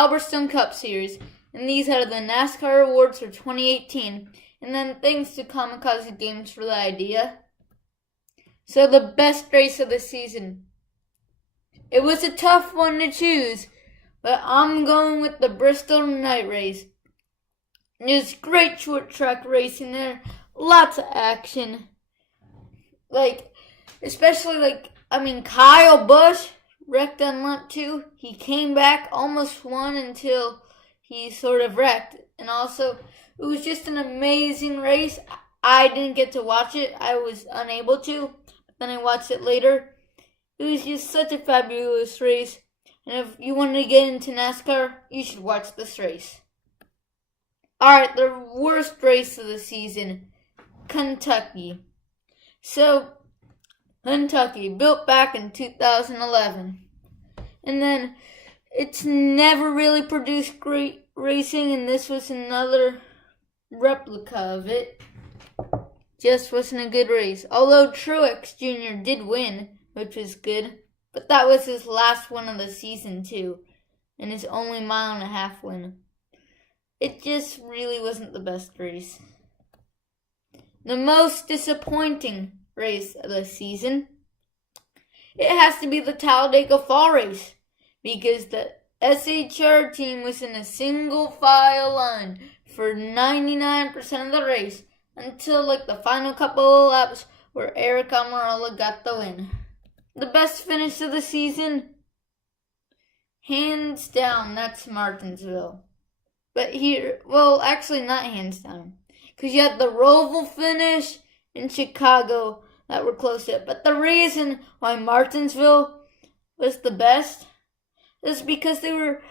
Albertson Cup Series, and these are the NASCAR awards for 2018. And then thanks to Kamikaze Games for the idea. So the best race of the season. It was a tough one to choose, but I'm going with the Bristol night race. There's great short track racing there, lots of action. Kyle Busch wrecked on lap 2. He came back, almost won until he sort of wrecked. And also, it was just an amazing race. I didn't get to watch it. I was unable to. Then I watched it later. It was just such a fabulous race. And if you want to get into NASCAR, you should watch this race. Alright, the worst race of the season, Kentucky. So, Kentucky, built back in 2011. And then, it's never really produced great racing, and this was another replica of it. Just wasn't a good race. Although Truex Jr. did win, which was good. But that was his last one of the season too. And his only mile-and-a-half win. It just really wasn't the best race. The most disappointing race of the season. It has to be the Talladega Fall race. Because the SHR team was in a single file line for 99% of the race. Until the final couple of laps where Aric Almirola got the win. The best finish of the season? Hands down, that's Martinsville. But actually not hands down. Because you had the Roval finish in Chicago that were close to it. But the reason why Martinsville was the best is because they were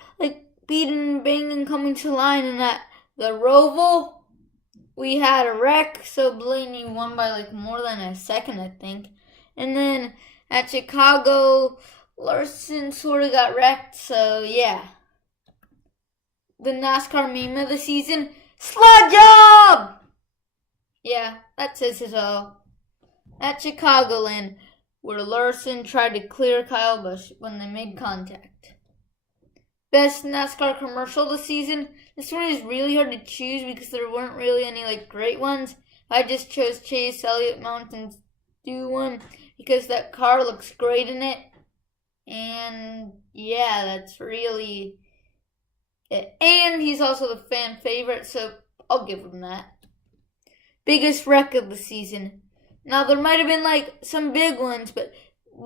beating, banging, coming to line. And at the Roval, we had a wreck, so Blaney won by more than a second, I think. And then at Chicago, Larson sort of got wrecked, so yeah. The NASCAR meme of the season, slide job! Yeah, that says it all. At Chicagoland, where Larson tried to clear Kyle Busch when they made contact. Best NASCAR commercial of the season? This one is really hard to choose because there weren't really any great ones. I just chose Chase Elliott Mountain Dew one because that car looks great in it. And yeah, that's really it. And he's also the fan favorite, so I'll give him that. Biggest wreck of the season. Now there might have been some big ones, but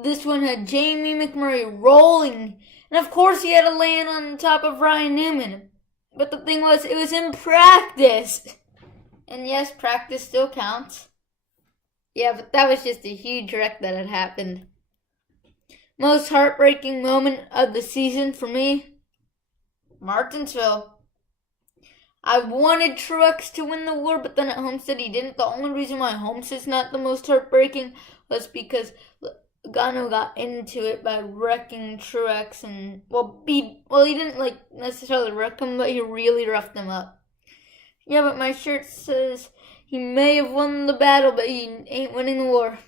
this one had Jamie McMurray rolling. And of course he had to land on top of Ryan Newman. But the thing was, it was in practice. And yes, practice still counts. Yeah, but that was just a huge wreck that had happened. Most heartbreaking moment of the season for me? Martinsville. I wanted Truex to win the award, but then at Homestead he didn't. The only reason why Homestead's not the most heartbreaking was because Logano got into it by wrecking Truex and he didn't necessarily wreck him, but he really roughed him up. Yeah, but my shirt says he may have won the battle, but he ain't winning the war.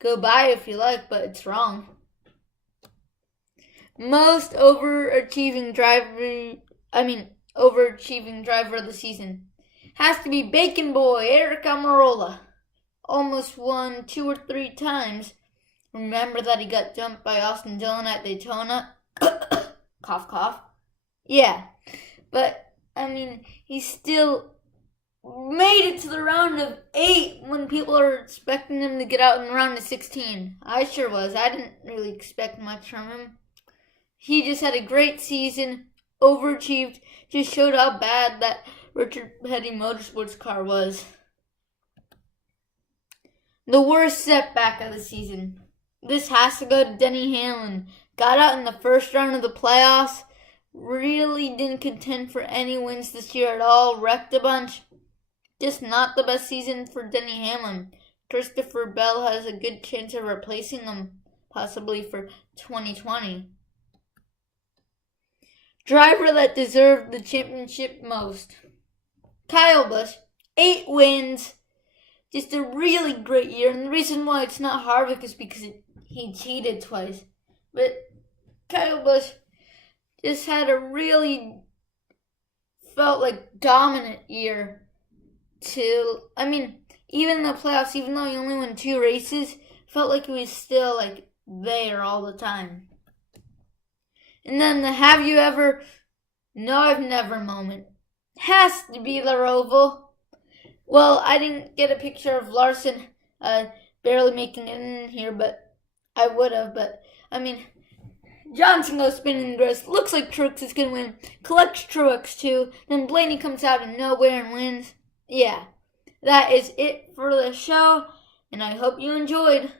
Go buy it if you like, but it's wrong. Most overachieving driver of the season has to be Bacon Boy, Aric Almirola. Almost won 2 or 3 times. Remember that he got jumped by Austin Dillon at Daytona? Cough, cough. Yeah, but, he still made it to the round of 8 when people are expecting him to get out in the round of 16. I sure was. I didn't really expect much from him. He just had a great season, overachieved, just showed how bad that Richard Petty Motorsports car was. The worst setback of the season. This has to go to Denny Hamlin. Got out in the first round of the playoffs. Really didn't contend for any wins this year at all. Wrecked a bunch. Just not the best season for Denny Hamlin. Christopher Bell has a good chance of replacing him, possibly for 2020. Driver that deserved the championship most. Kyle Busch, 8 wins. Just a really great year. And the reason why it's not Harvick is because he cheated twice. But Kyle Busch, just had a really felt like dominant year. Even in the playoffs, even though he only won 2 races, felt like he was still like there all the time. And then the have you ever, no I've never moment has to be the Roval. Well, I didn't get a picture of Larson barely making it in here, but I would have. But Johnson goes spinning the grass. Looks like Truex is going to win. Collects Truex too. Then Blaney comes out of nowhere and wins. Yeah, that is it for the show, and I hope you enjoyed.